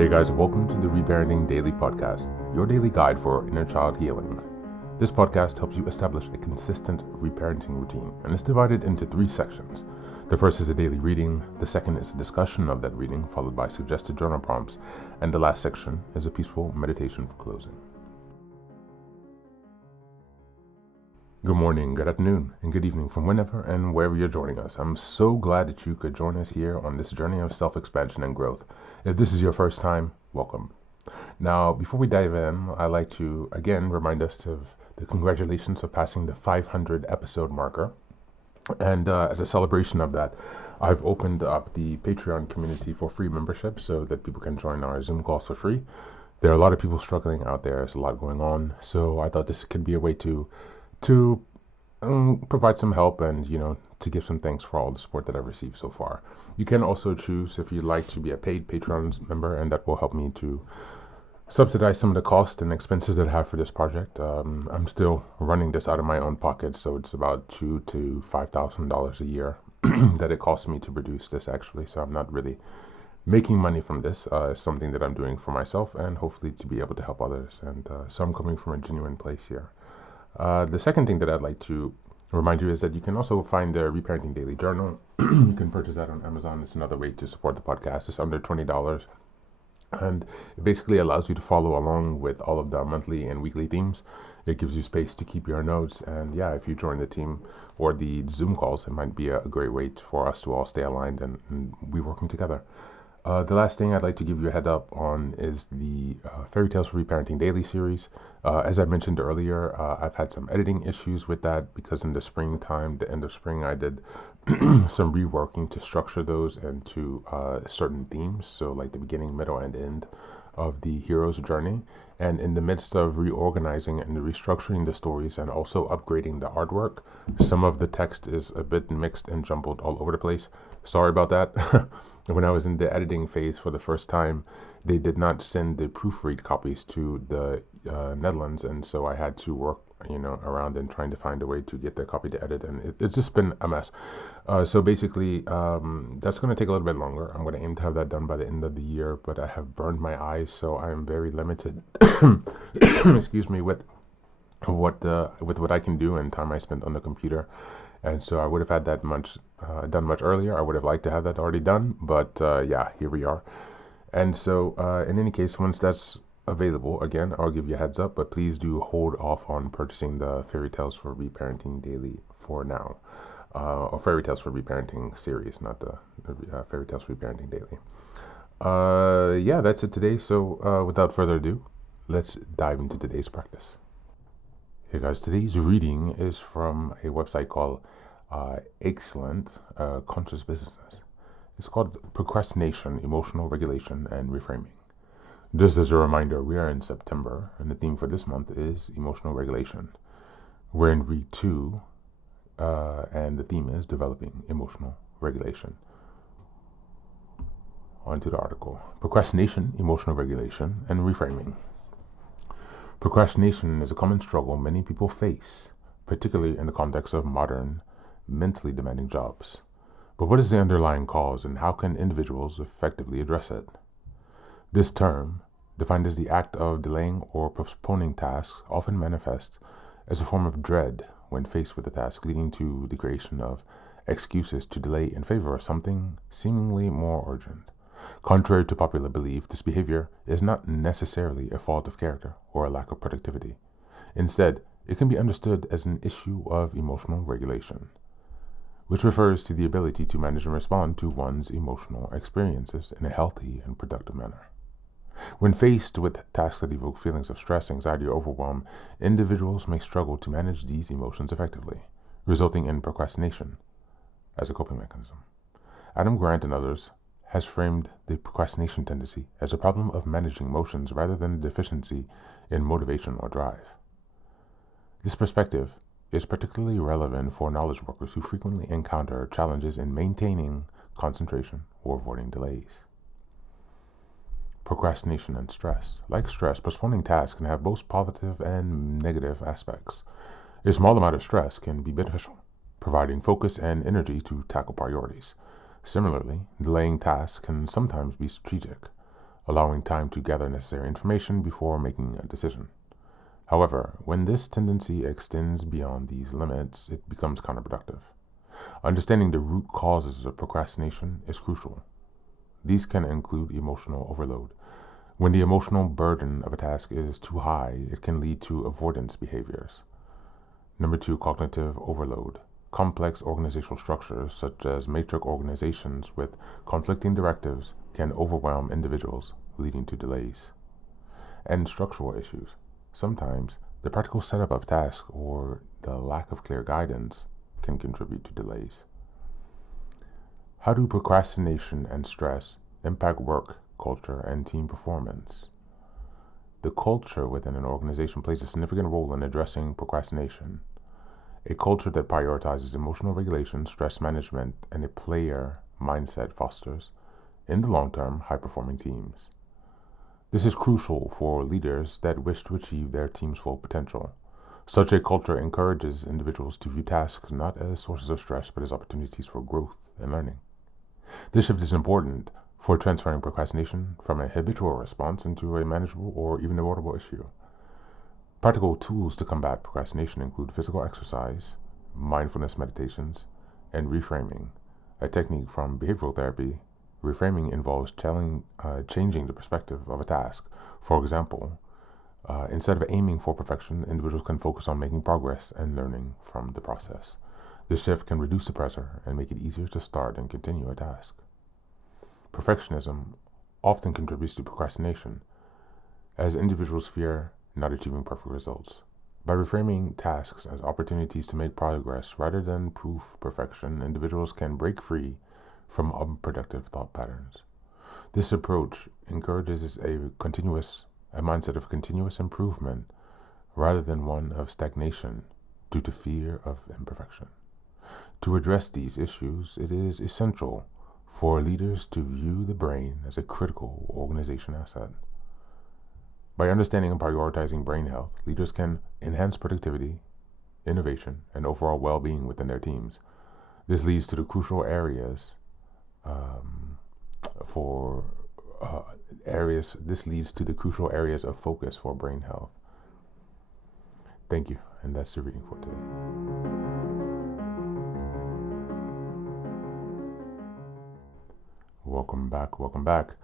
Hey guys, welcome to the Reparenting Daily podcast, your daily guide for inner child healing. This podcast helps you establish a consistent reparenting routine, and it's divided into 3 sections. The first is a daily reading, the second is a discussion of that reading, followed by suggested journal prompts, and the last section is a peaceful meditation for closing. Good morning, good afternoon, and good evening from whenever and wherever you're joining us. I'm so glad that you could join us here on this journey of self-expansion and growth. If this is your first time, welcome. Now, before we dive in, I'd like to again remind us of the congratulations of passing the 500 episode marker. And as a celebration of that, I've opened up the Patreon community for free membership so that people can join our Zoom calls for free. There are a lot of people struggling out there. There's a lot going on. So I thought this could be a way to provide some help and, to give some thanks for all the support that I've received so far. You can also choose if you'd like to be a paid Patreon member, and that will help me to subsidize some of the costs and expenses that I have for this project. I'm still running this out of my own pocket, so it's about $2,000 to $5,000 a year that it costs me to produce this actually. So I'm not really making money from this. It's something that I'm doing for myself and hopefully to be able to help others. And so I'm coming from a genuine place here. The second thing that I'd like to remind you is that you can also find the Reparenting Daily Journal. You can purchase that on Amazon. It's another way to support the podcast. It's under $20. And it basically allows you to follow along with all of the monthly and weekly themes. It gives you space to keep your notes. And yeah, if you join the team or the Zoom calls, it might be a great way for us to all stay aligned and be working together. The last thing I'd like to give you a head up on is the Fairy Tales for Reparenting Daily series. As I mentioned earlier, I've had some editing issues with that because in the springtime, the end of spring, I did some reworking to structure those into certain themes. So like the beginning, middle, and end of the hero's journey. And in the midst of reorganizing and restructuring the stories and also upgrading the artwork, some of the text is a bit mixed and jumbled all over the place. Sorry about that. When I was in the editing phase for the first time, they did not send the proofread copies to the Netherlands, and so I had to work, around and trying to find a way to get the copy to edit, and it's just been a mess. So basically, that's going to take a little bit longer. I'm going to aim to have that done by the end of the year, but I have burned my eyes, so I am very limited. Excuse me, with what I can do and time I spent on the computer. And so I would have had that done much earlier. I would have liked to have that already done, but here we are. And so in any case, once that's available, again, I'll give you a heads up, but please do hold off on purchasing the Fairy Tales for Reparenting Daily for now. Or Fairy Tales for Reparenting series, not the Fairy Tales for Reparenting Daily. That's it today. So without further ado, let's dive into today's practice. Hey guys, today's reading is from a website called Excellent Conscious Business. It's called Procrastination, Emotional Regulation, and Reframing. Just as a reminder, we are in September, and the theme for this month is emotional regulation. We're in week 2, and the theme is developing emotional regulation. On to the article. Procrastination, Emotional Regulation, and Reframing. Procrastination is a common struggle many people face, particularly in the context of modern, mentally demanding jobs. But what is the underlying cause, and how can individuals effectively address it? This term, defined as the act of delaying or postponing tasks, often manifests as a form of dread when faced with a task, leading to the creation of excuses to delay in favor of something seemingly more urgent. Contrary to popular belief, this behavior is not necessarily a fault of character or a lack of productivity. Instead, it can be understood as an issue of emotional regulation, which refers to the ability to manage and respond to one's emotional experiences in a healthy and productive manner. When faced with tasks that evoke feelings of stress, anxiety, or overwhelm, individuals may struggle to manage these emotions effectively, resulting in procrastination as a coping mechanism. Adam Grant and others has framed the procrastination tendency as a problem of managing emotions rather than a deficiency in motivation or drive. This perspective is particularly relevant for knowledge workers who frequently encounter challenges in maintaining concentration or avoiding delays. Procrastination and stress. Like stress, postponing tasks can have both positive and negative aspects. A small amount of stress can be beneficial, providing focus and energy to tackle priorities. Similarly, delaying tasks can sometimes be strategic, allowing time to gather necessary information before making a decision. However, when this tendency extends beyond these limits, it becomes counterproductive. Understanding the root causes of procrastination is crucial. These can include emotional overload. When the emotional burden of a task is too high, it can lead to avoidance behaviors. Number 2, cognitive overload. Complex organizational structures, such as matrix organizations with conflicting directives, can overwhelm individuals, leading to delays. And structural issues. Sometimes the practical setup of tasks or the lack of clear guidance can contribute to delays. How do procrastination and stress impact work, culture, and team performance? The culture within an organization plays a significant role in addressing procrastination. A culture that prioritizes emotional regulation, stress management, and a player mindset fosters, in the long term, high-performing teams. This is crucial for leaders that wish to achieve their team's full potential. Such a culture encourages individuals to view tasks not as sources of stress, but as opportunities for growth and learning. This shift is important for transferring procrastination from a habitual response into a manageable or even avoidable issue. Practical tools to combat procrastination include physical exercise, mindfulness meditations, and reframing, a technique from behavioral therapy. Reframing involves changing the perspective of a task. For example, instead of aiming for perfection, individuals can focus on making progress and learning from the process. This shift can reduce the pressure and make it easier to start and continue a task. Perfectionism often contributes to procrastination, as individuals fear not achieving perfect results. By reframing tasks as opportunities to make progress rather than proof perfection, individuals can break free from unproductive thought patterns. This approach encourages a mindset of continuous improvement rather than one of stagnation due to fear of imperfection. To address these issues, it is essential for leaders to view the brain as a critical organization asset. By understanding and prioritizing brain health, leaders can enhance productivity, innovation, and overall well-being within their teams. This leads to the crucial areas of focus for brain health. Thank you, and that's the reading for today. Welcome back.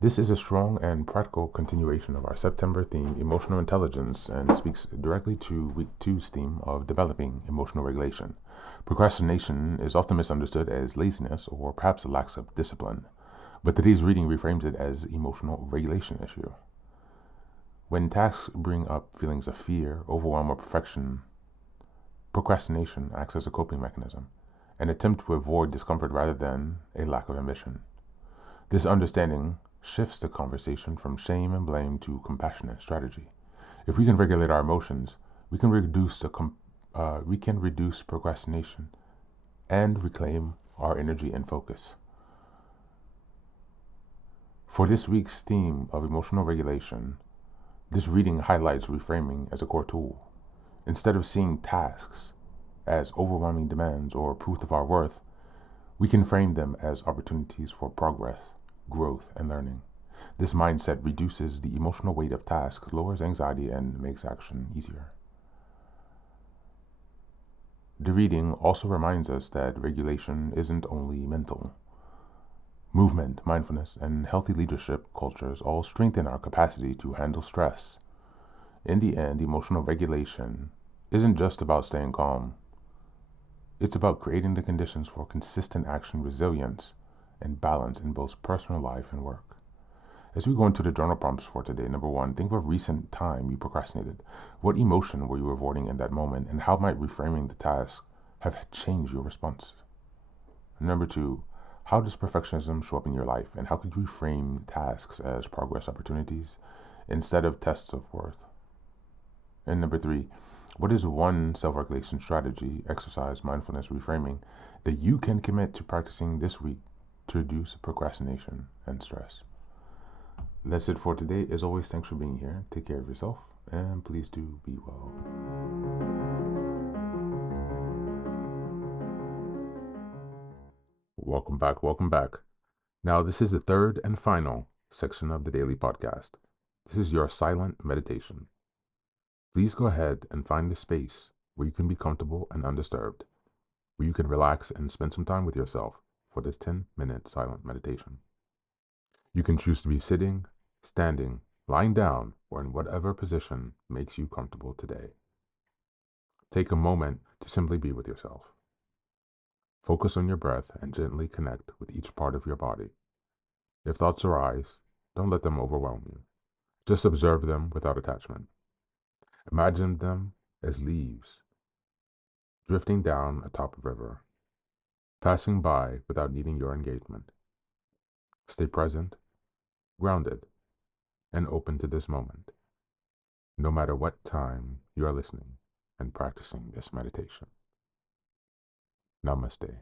This is a strong and practical continuation of our September theme, Emotional Intelligence, and speaks directly to Week 2's theme of developing emotional regulation. Procrastination is often misunderstood as laziness or perhaps a lack of discipline, but today's reading reframes it as emotional regulation issue. When tasks bring up feelings of fear, overwhelm, or perfection, procrastination acts as a coping mechanism, an attempt to avoid discomfort rather than a lack of ambition. This understanding shifts the conversation from shame and blame to compassionate strategy. If we can regulate our emotions, we can reduce procrastination and reclaim our energy and focus. For this week's theme of emotional regulation, this reading highlights reframing as a core tool. Instead of seeing tasks as overwhelming demands or proof of our worth, we can frame them as opportunities for progress, growth, and learning. This mindset reduces the emotional weight of tasks, lowers anxiety, and makes action easier. The reading also reminds us that regulation isn't only mental. Movement, mindfulness, and healthy leadership cultures all strengthen our capacity to handle stress. In the end, emotional regulation isn't just about staying calm. It's about creating the conditions for consistent action, resilience, and balance in both personal life and work. As we go into the journal prompts for today, number 1, think of a recent time you procrastinated. What emotion were you avoiding in that moment, and how might reframing the task have changed your response? Number 2, how does perfectionism show up in your life, and how could you reframe tasks as progress opportunities instead of tests of worth? And number 3, what is one self-regulation strategy, exercise, mindfulness, reframing that you can commit to practicing this week to reduce procrastination and stress? That's it for today. As always, thanks for being here. Take care of yourself, and please do be well. Welcome back. Now, this is the third and final section of the daily podcast. This is your silent meditation. Please go ahead and find a space where you can be comfortable and undisturbed, where you can relax and spend some time with yourself for this 10-minute silent meditation. You can choose to be sitting, standing, lying down, or in whatever position makes you comfortable today. Take a moment to simply be with yourself. Focus on your breath and gently connect with each part of your body. If thoughts arise, don't let them overwhelm you. Just observe them without attachment. Imagine them as leaves drifting down atop a river, passing by without needing your engagement. Stay present, grounded, and open to this moment, no matter what time you are listening and practicing this meditation. Namaste.